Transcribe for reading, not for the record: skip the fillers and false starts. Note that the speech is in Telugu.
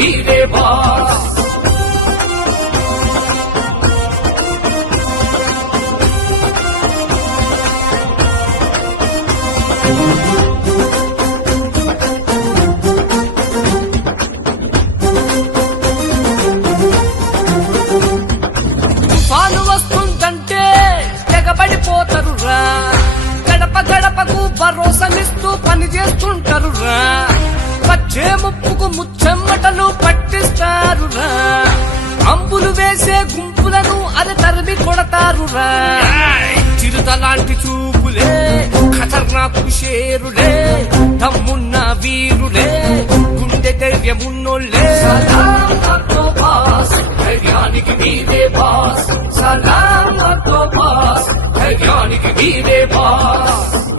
వీరే బాస్ తుఫాను వస్తుందంటే తెగబడిపోతారురా గడప గడపకు భరోసానిస్తూ పని చేస్తుంటారురా వచ్చే ముప్పుకు ముచ్చెమ్మటలు పట్టిస్తారురా అంబులు వేసే గుంపులను తరిమి కొడతారురా చిరుతలాంటి చూపులే ఖతర్నాకు షేరులే దమ్మున్న వీరులే గుండె ధైర్యమున్నోళ్ళే ధైర్యానికి వీరే బాస్ సలామతో బాస్ ధైర్యానికి వీరే బాస్